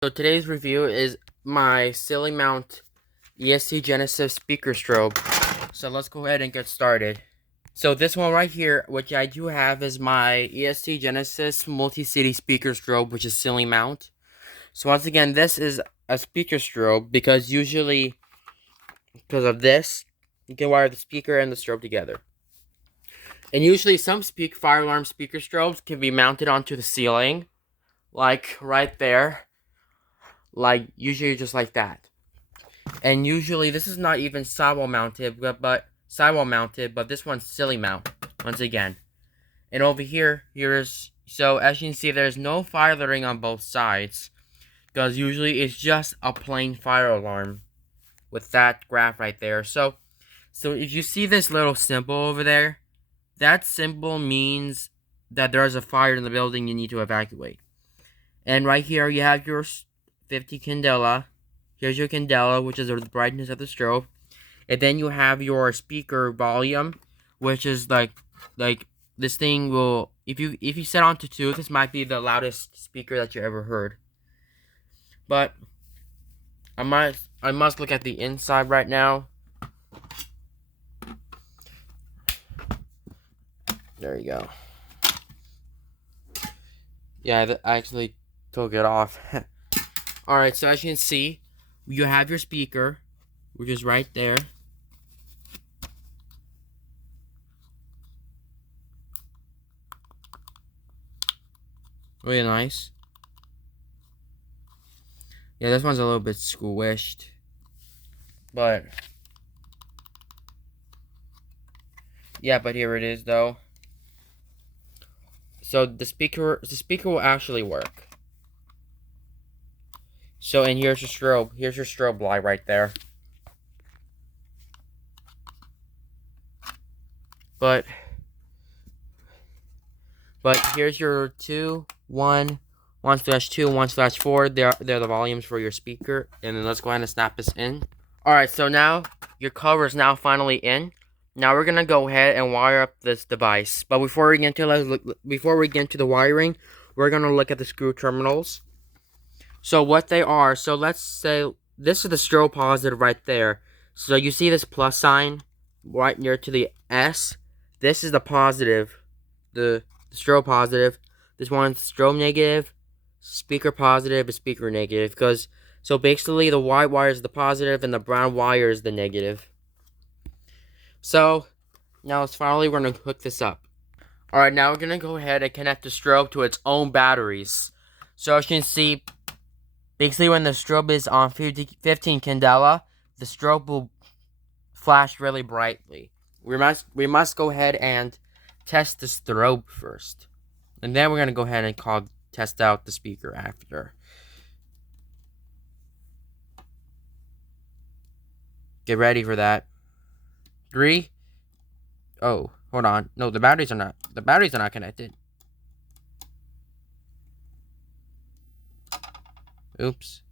So today's review is my Silly Mount EST Genesis speaker strobe. So let's go ahead and get started. So this one right here, which I do have, is my EST Genesis multi-city speaker strobe, which is Silly Mount. So once again, this is a speaker strobe because usually, because of this, you can wire the speaker and the strobe together. And usually some fire alarm speaker strobes can be mounted onto the ceiling, like right there. Like usually just like that. And usually this is not even sidewall mounted, but this one's silly mount once again. And over here's so as you can see, there's no fire alerting on both sides because usually it's just a plain fire alarm with that graph right there. So if you see this little symbol over there, that symbol means that there's a fire in the building you need to evacuate. And right here you have your 50 candela. Here's your candela, which is the brightness of the strobe. And then you have your speaker volume, which is like this thing will, if you set on to 2, this might be the loudest speaker that you ever heard. But I must look at the inside right now. There you go. Yeah, I actually took it off. Alright, so as you can see, you have your speaker, which is right there. Really nice. Yeah, this one's a little bit squished. But yeah, but here it is though. So the speaker will actually work. So, and here's your strobe. Here's your strobe light right there. But here's your 2, 1, 1/2, 1/4. They're the volumes for your speaker. And then let's go ahead and snap this in. Alright, so now your cover is now finally in. Now we're gonna go ahead and wire up this device. But before we get into the wiring, we're gonna look at the screw terminals. So what they are, so let's say this is the strobe positive right there. So you see this plus sign right near to the S? This is the positive, the strobe positive. This one's strobe negative, speaker positive, and speaker negative. So basically the white wire is the positive and the brown wire is the negative. So now we're going to hook this up. Alright, now we're going to go ahead and connect the strobe to its own batteries. So as you can see, basically when the strobe is on 15 candela, the strobe will flash really brightly. We must go ahead and test the strobe first. And then we're going to go ahead and test out the speaker after. Get ready for that. 3. Oh, hold on. No, the batteries are not connected. Oops.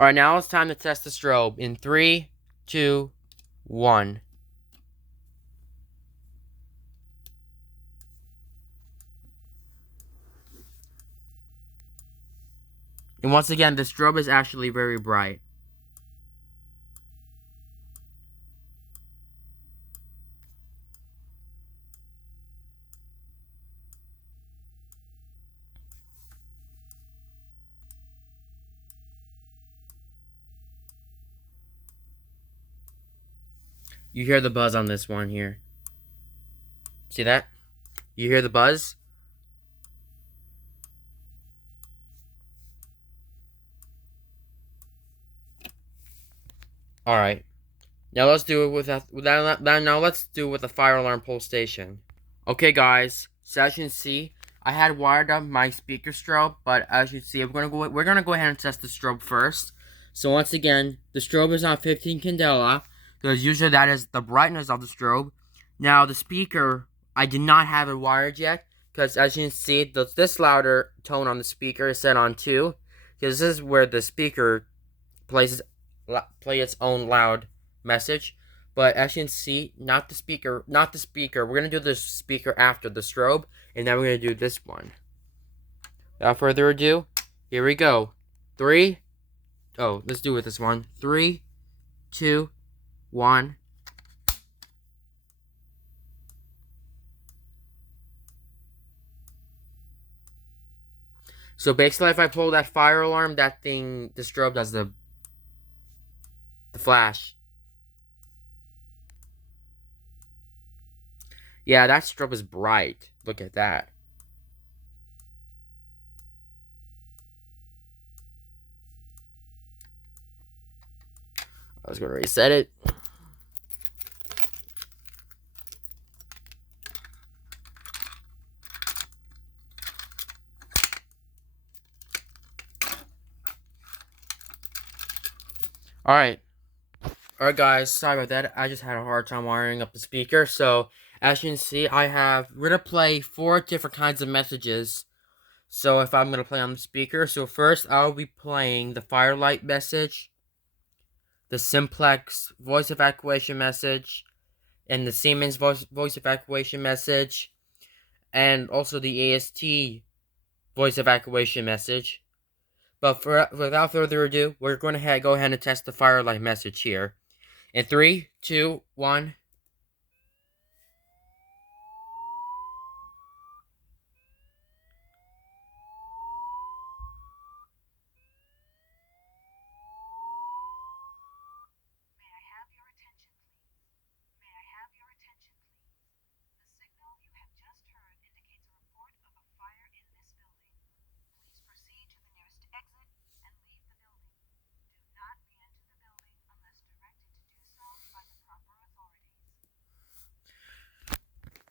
Alright, now it's time to test the strobe. In 3, 2, 1. And once again, the strobe is actually very bright. You hear the buzz on this one here. See that? You hear the buzz? Alright. Now let's do it with the fire alarm pole station. Okay guys, so as you can see, I had wired up my speaker strobe, but as you can see, we're gonna go ahead and test the strobe first. So once again, the strobe is on 15 candela, because usually that is the brightness of the strobe. Now the speaker, I did not have it wired yet, because as you can see, this louder tone on the speaker is set on 2, because this is where the speaker play its own loud message. But as you can see, not the speaker. We're gonna do the speaker after the strobe, and then we're gonna do this one. Without further ado, here we go. 3. Oh, let's do it this one. 3, 2, 1. So basically, if I pull that fire alarm, that thing, the strobe does the flash. Yeah, that strobe is bright. Look at that. I was gonna reset it. Alright. Alright guys, sorry about that. I just had a hard time wiring up the speaker. So, as you can see, we're gonna play 4 different kinds of messages. So, if I'm gonna play on the speaker. So, first, I'll be playing the Firelight message, the Simplex voice evacuation message, and the Siemens voice evacuation message, and also the EST voice evacuation message. But without further ado, we're going to go ahead and test the Firelight message here. In 3, 2, 1.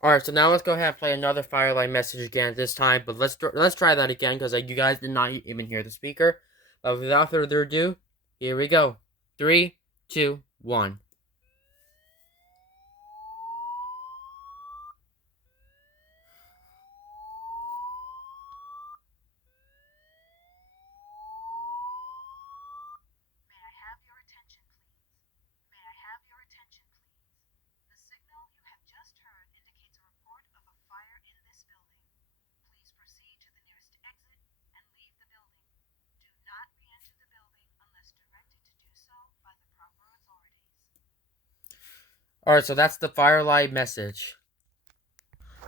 Alright, so now let's go ahead and play another Firelight message again this time. But let's try that again because you guys did not even hear the speaker. But without further ado, here we go. 3, 2, 1. Alright, so that's the Firelight message.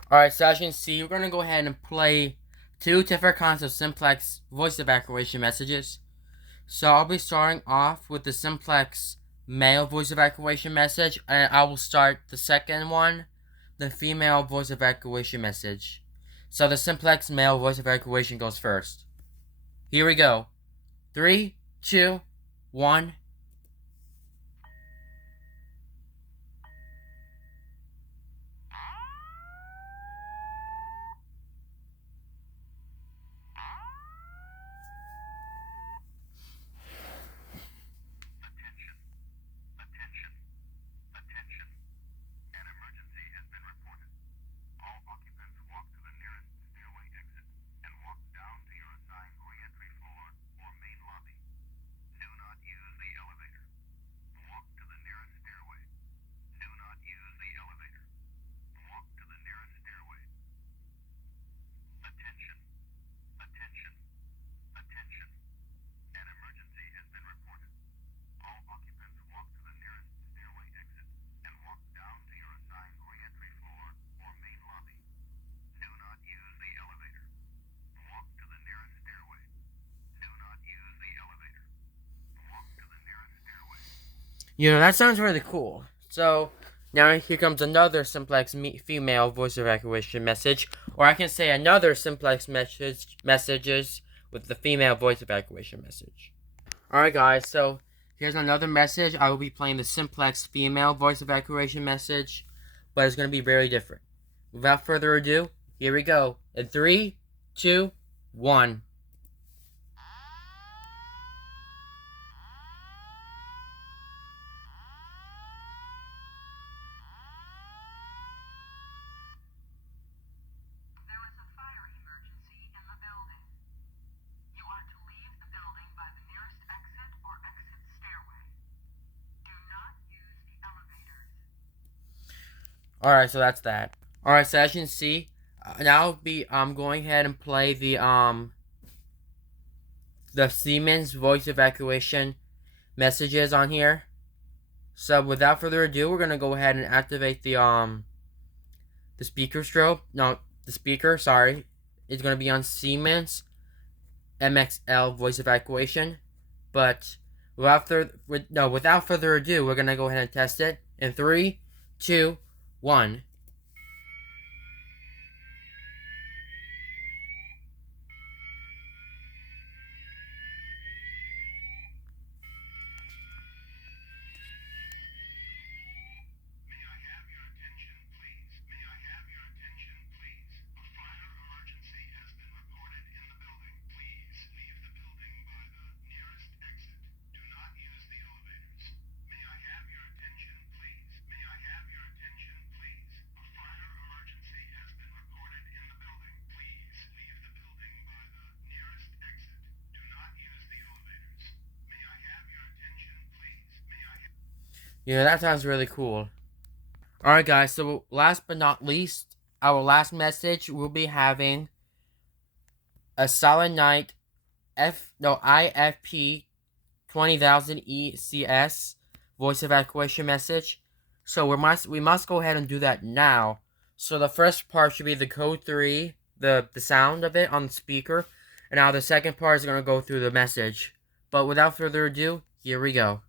Alright, so as you can see, we're going to go ahead and play 2 different kinds of Simplex voice evacuation messages. So I'll be starting off with the Simplex male voice evacuation message, and I will start the second one, the female voice evacuation message. So the Simplex male voice evacuation goes first. Here we go. 3, 2, 1. You know, that sounds really cool. So, now here comes another Simplex female voice evacuation message. Or I can say another Simplex messages with the female voice evacuation message. Alright guys, so here's another message. I will be playing the Simplex female voice evacuation message. But it's going to be very different. Without further ado, here we go. In 3, 2, 1. Alright, so that's that. Alright, so as you can see, now I'm going ahead and play the the Siemens voice evacuation messages on here. So without further ado, we're gonna go ahead and activate the speaker strobe. No, the speaker. Sorry, it's gonna be on Siemens MXL voice evacuation. But without further ado, we're gonna go ahead and test it in 3, 2, 1. Yeah, that sounds really cool. Alright guys, so last but not least, our last message, we'll be having a Silent Night IFP 20,000 ECS voice evacuation message. So we must go ahead and do that now. So the first part should be the code 3, the sound of it on the speaker. And now the second part is going to go through the message. But without further ado, here we go.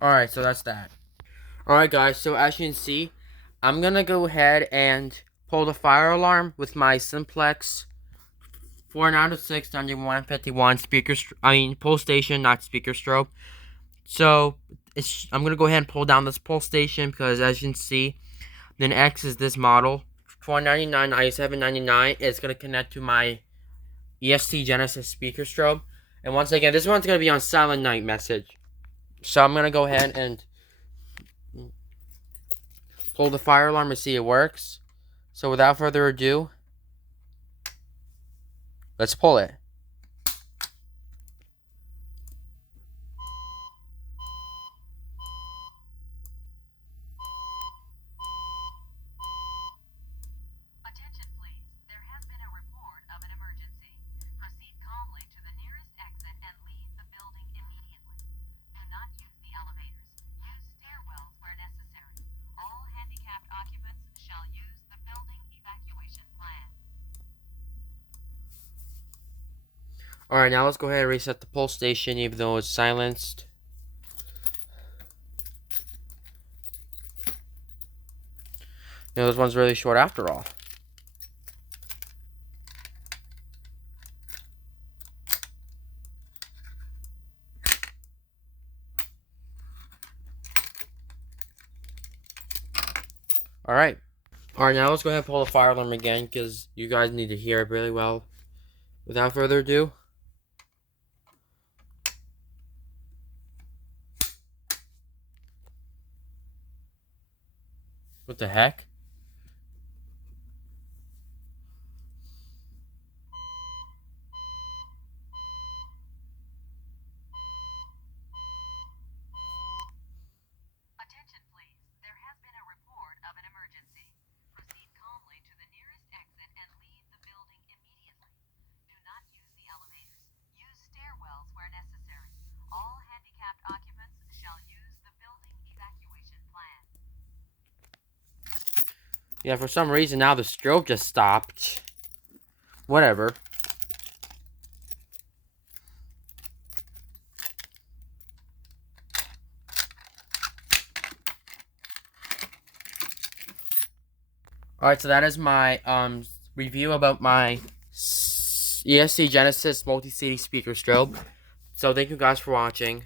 Alright, so that's that. Alright guys, so as you can see, I'm going to go ahead and pull the fire alarm with my Simplex 496-9151 speaker, pull station, not speaker strobe. So, I'm going to go ahead and pull down this pull station because as you can see, then X is this model, 499 i799. It's going to connect to my EST Genesis speaker strobe. And once again, this one's going to be on Silent Night message. So I'm going to go ahead and pull the fire alarm and see it works. So without further ado, let's pull it. Attention please, there has been a report of an emergency. Proceed calmly to the nearest exit and leave the building immediately. Do not use the elevators. Use stairwells where necessary. All handicapped occupants shall use the building evacuation plan. Alright, now let's go ahead and reset the pull station even though it's silenced. You know, this one's really short after all. Alright. Alright, now let's go ahead and pull the fire alarm again because you guys need to hear it really well. Without further ado. What the heck? Attention please, there has been a report of an emergency. Proceed calmly to the nearest exit and leave the building immediately. Do not use the elevators. Use stairwells where necessary. All handicapped occupants shall use the building evacuation plan. Yeah, for some reason now the strobe just stopped. Whatever. Alright, so that is my review about my EST Genesis multi-CD speaker strobe. So thank you guys for watching.